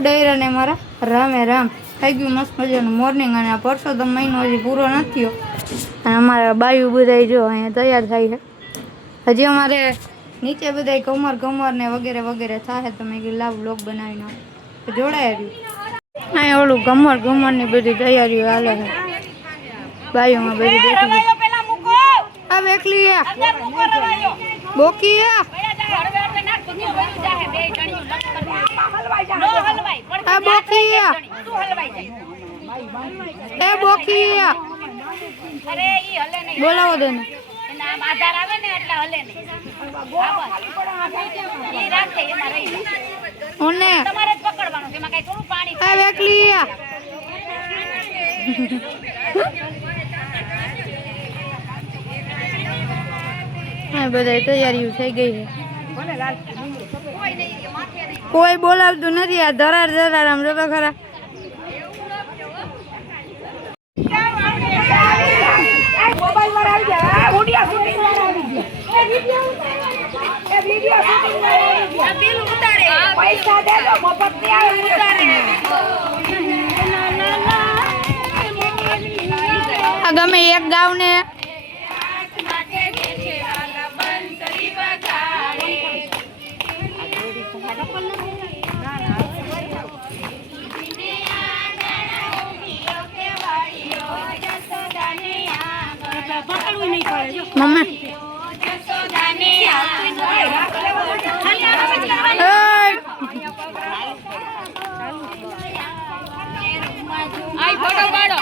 ડાયરા ને મારા રામે રામ થઈ ગયું મસ્ત મજાનું મોર્નિંગ અને પરસોત્તમ મહિનો હજી પૂરો નથી થયો અને અમારા બાયું બધા જો અહીંયા તૈયાર થાય છે હજી અમારે નીચે બધા કમર ને વગેરે વગેરે થાય તો મેં લાવ બ્લોગ બનાવી નાખું જોડાય રહ્યું અહીંયા ઓલું ઘમર ની બધી તૈયારીઓ હાલે છે બાયુમાં બધી બેઠી આ વેકલી બોકી આ બોકી બોલાવો દે ને આધાર આવે ને એટલે હલે નહીં ઈ રાખે એમાં રહી ઓને તમારે જ પકડવાનું એમાં કઈ થોડું પાણી આ વેકલી આ બધાય તૈયારીઓ થઈ ગઈ છે કોઈ બોલાવતું નથી આ ધરાર આમ જોતો ખરા મોબાઈલ પર આવી ગયા ઓડિયા શૂટિંગ આવી ગયા એ વિડિયો શૂટિંગ આવી ગયા બિલ ઉતારે પૈસા દે તો મફત ની આવે ઉતારે આ ગમે એક ગાવ ને મમ્મા આઈ ફોટો પાડો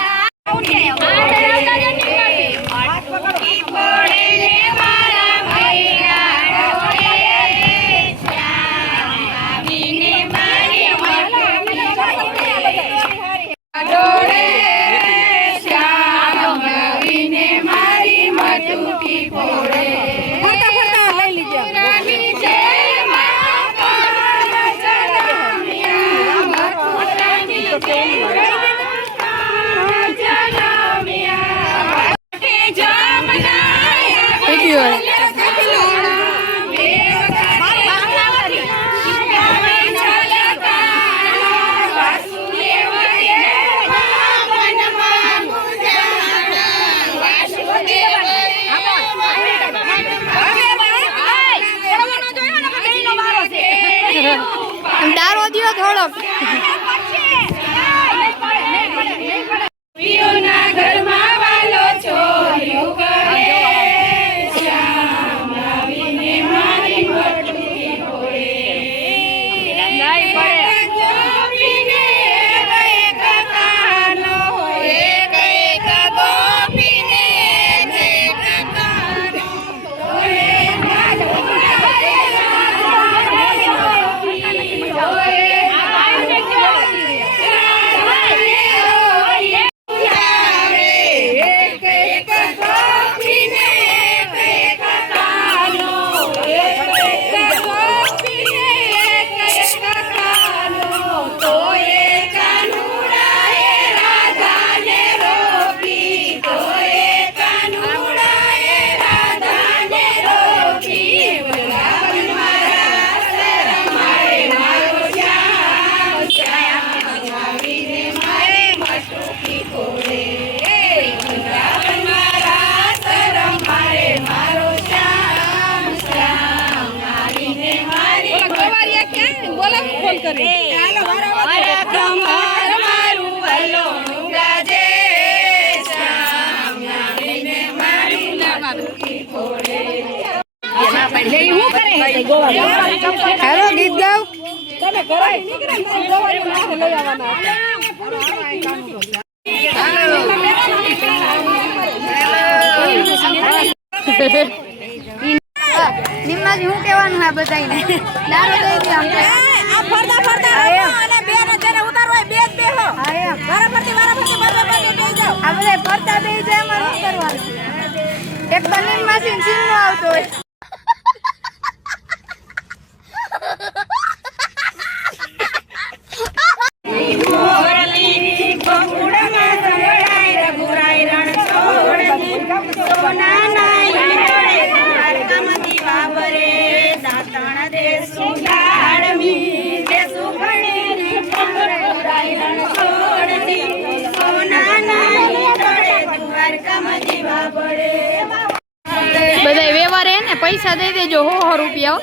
દારો દિયો થોડોક પીઓના ઘરમાં વાલો છોર્યું કરે શ્યામ આવીને મારી મટકી ફોડે નાઈ પડે ગોપીને એક કાનો એક ગોપીને એક કાનો હેલો ગીત ગાવ તમે કરાય નીકળે ગોવાળી નાખે લઈ આવવાના નિમ્માજી હું કહેવાનું આ બધાઈને દારો દઈ દે આમ આ ફરતા અને બે ને જેને ઉતારવો હોય બે જ બેહો હા એમ વારાફરતી બાબા બેહી જાવ આ બધા ફરતા બેહી જાય અમાર શું કરવાનું એક તો નિમ્માજી સીન આવતો હોય પૈસા દઈ દેજો 100 રૂપિયા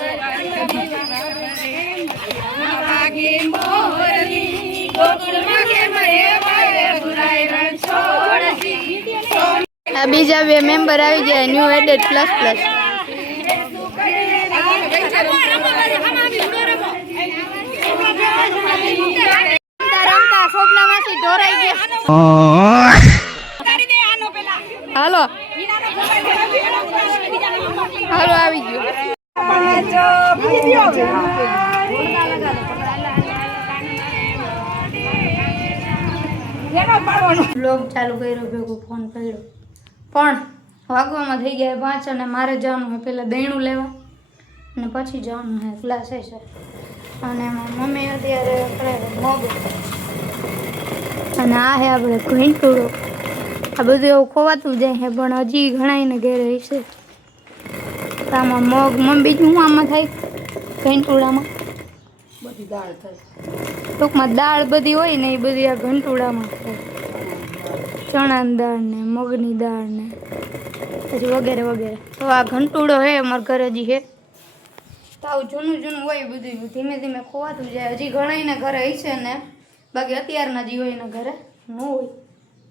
આ બીજા 2 મેમ્બર આવી ગયા ન્યુ એડેડ પ્લસ પ્લસ રમતા સ્વપ્નમાંથી ઢોરાઈ ગયા હાલો હાલો આવી ગયો બ્લોગ ચાલુ કર્યો ભેગો ફોન કર્યો પણ વાગવામાં થઈ ગયા 5 અને મારે જવાનું છે પહેલાં દહીણું લેવા અને પછી જવાનું છે ક્લાસે છે અને મમ્મી અત્યારે કરે મગ અને આ હે આપણે ઘંટુડો આ બધું એવું ખોવાતું જાય છે પણ હજી ઘણાઈને ઘેરે હશે આમાં મગ મમ્મી બીજું શું આમાં થાય ઘંટુડામાં બધી દાળ થાય ટૂંકમાં દાળ બધી હોય ને એ બધી આ ઘંટુડામાં થાય ચણાની દાળ ને મગની દાળ ને પછી વગેરે વગેરે તો આ ઘંટુડો છે અમારા ઘરે હજી છે તો આવું જૂનું જૂનું હોય બધું ધીમે ધીમે ખોવાતું જાય હજી ઘણાઈને ઘરે હશે ને બાકી અત્યારના જે હોય એના ઘરે ન હોય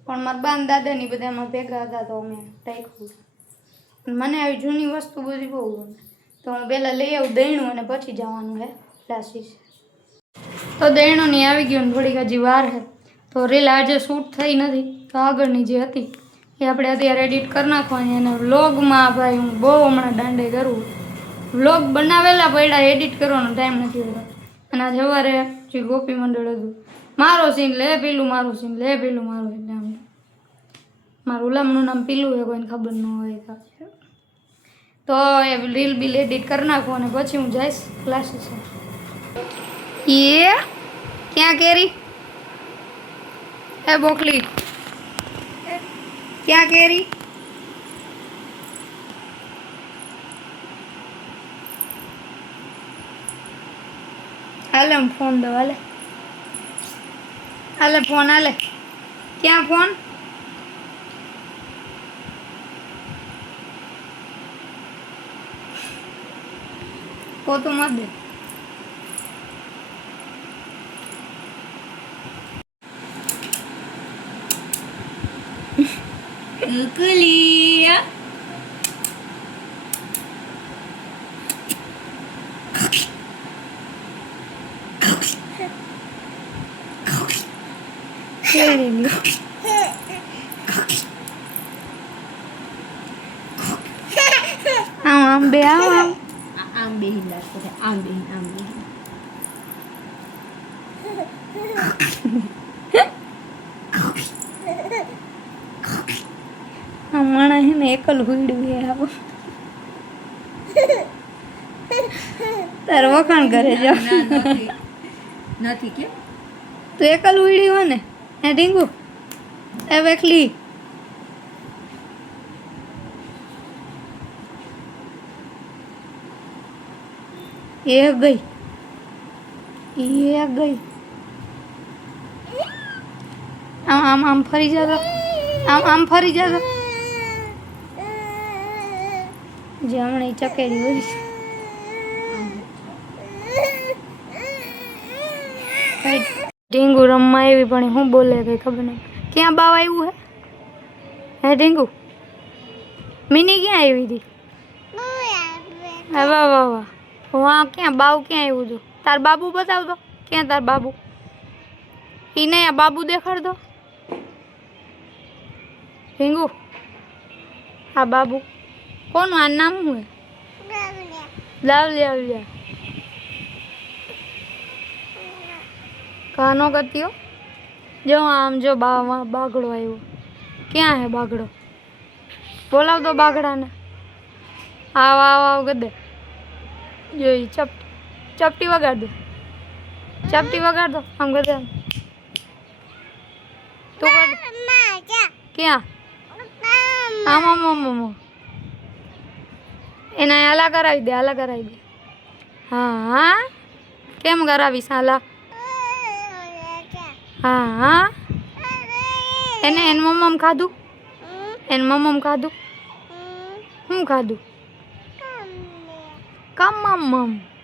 પણ મારા બાન દાદાની બધામાં ભેગા હતા તો અમે ટાઈખું મને આવી જૂની વસ્તુ બધી બહુ ગમે તો હું પહેલાં લઈ આવું દહીણું અને પછી જવાનું છે ક્લાસીસ તો દહીણુંની આવી ગયું ને થોડીક હજી વાર છે તો રીલ આજે શૂટ થઈ નથી તો આગળની જે હતી એ આપણે અત્યારે એડિટ કરી નાખવાની અને વ્લોગમાં ભાઈ હું બહુ હમણાં દાંડે કરું વ્લોગ બનાવેલા પડ્યા એડિટ કરવાનો ટાઈમ નથી હોતો અને આ સવારે જે ગોપી મંડળ હતું મારો સીન લે પેલું મારું સીન લે પેલું મારું એટલે આમ મારું ઉલામનું નામ પેલું હોય કોઈને ખબર ન હોય તો એ રીલ બિલ એડિટ કરી નાખું અને પછી હું જઈશ ક્લાસીસ એ ક્યાં કેરી એ બોકલી ક્યાં કેરી હાલે ફોન દો હાલે હાલે ફોન હાલે ક્યાં ફોન પોતું મત દે કુકલિયા આમ બે આમ આમ બેહીન લાગતો છે આમ બેહીન માણા હે ને એકલ હુઈડું હે આવો તાર વખાણ કરે જો નથી કે તું એકલ હુઈડી હો ને હે ઢીંગુ એ વેખલી એ ગઈ આમ આમ ફરી જતો આમ ફરી જતો જે હમણાં ચકેડી હોય ઢીંગુ રમવા એવી પણ શું બોલે કઈ ખબર નહીં ક્યાં બાવ આવ્યું હે ઢીંગુ મિની ક્યાં આવી હતી વાહ વાહ વાહ વાહ ક્યાં બાવ ક્યાં આવ્યું હતું તાર બાબુ બતાવતો ક્યાં તાર બાબુ એ નહીં આ બાબુ દેખાડતો ઢીંગુ આ બાબુ કોનું આ નામ શું હે લાવલિયા કાનો કરતી હો જો આમ જો બાગડો આવ્યો ક્યાં હે બાગડો બોલાવ દો બાગડાને આવ આવ આવ ગદે જોઈ ચપટી વગાડ દો આમ ગદે તું કર ક્યાં આમ આમ આમ આમ એને હાલા કરાવી દે હા કેમ કરાવીશ હાલા હા એને મમ્મ ખાધું શું ખાધું મમ મમ